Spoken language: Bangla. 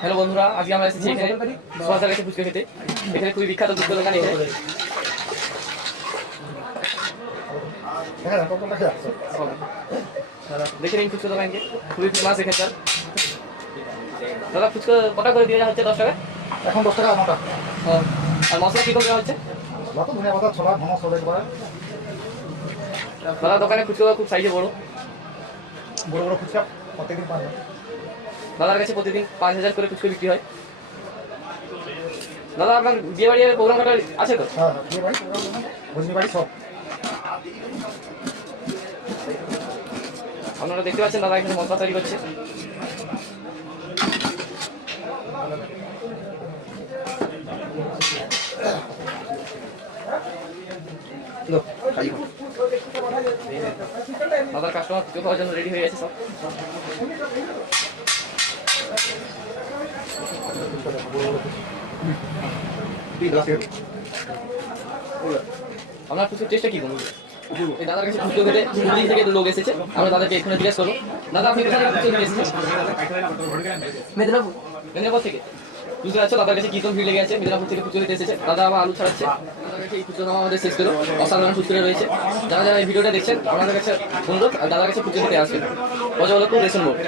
হ্যালো বন্ধুরা, আজকে আমরা এসেছি এখানে সোয়াজার কাছে ফুচকা খেতে। এখানে খুবই বিখ্যাত ফুচকা দোকান এখানে। দেখে নিন ফুচকা দোকানকে, খুবই ফেমাস এখানকার। দাদা ফুচকা কটা করে দিয়ে হচ্ছে? 10 টাকা এখন 10 টাকা মোটা। আর মশলা কী করে দেওয়া হচ্ছে? যত ধনিয়া পাতা ছোলা ঘন সব একবারে। দাদা দোকানে ফুচকা খুব সাইজে বড় বড় বড় ফুচকা প্রত্যেকদিন পাওয়া যায়। দাদার কাছে প্রতিদিন 5,000 করে ফুচকা বিক্রি হয়। দাদা আপনার বিয়ে বাড়ি প্রোগ্রাম কাটা আছে তো? হ্যাঁ, বিয়ে বাড়ি ভোজনি বাড়ি সব। আপনারা দেখতে পাচ্ছেন দাদা এখানে মশলা তৈরি করছে। দাদার কাস্টমার ফুচকা খাওয়ার জন্য রেডি হয়ে গেছে সব। আপনার ফুচকার টেস্টটা কি বলুন? এই দাদার কাছে ফুচকা খেতে হুগলি থেকে লোক এসেছে, আমরা দাদাকে এখানে জিজ্ঞেস করবো। দাদা আপনি কোথা থেকে ফুচকা নিয়ে এসেছেন? মেদিনীপুর। মেদিনীপুর থেকে বুঝতে পারছো দাদার কাছে কীরকম ভিড় লেগে আছে। মেদিনীপুর থেকে ফুচকা নিতে এসেছে। দাদা আবার আলু ছাড়াচ্ছে। দাদার কাছে এই ফুচকা নামা আমাদের শেষ করো, অসাধারণ ফুচকা রয়েছে। যারা যারা এই ভিডিওটা দেখছেন আমাদের কাছে অনুরোধ দাদার কাছে ফুচকা খেতে আসবেন। বজবলপুর রেশন মোড়।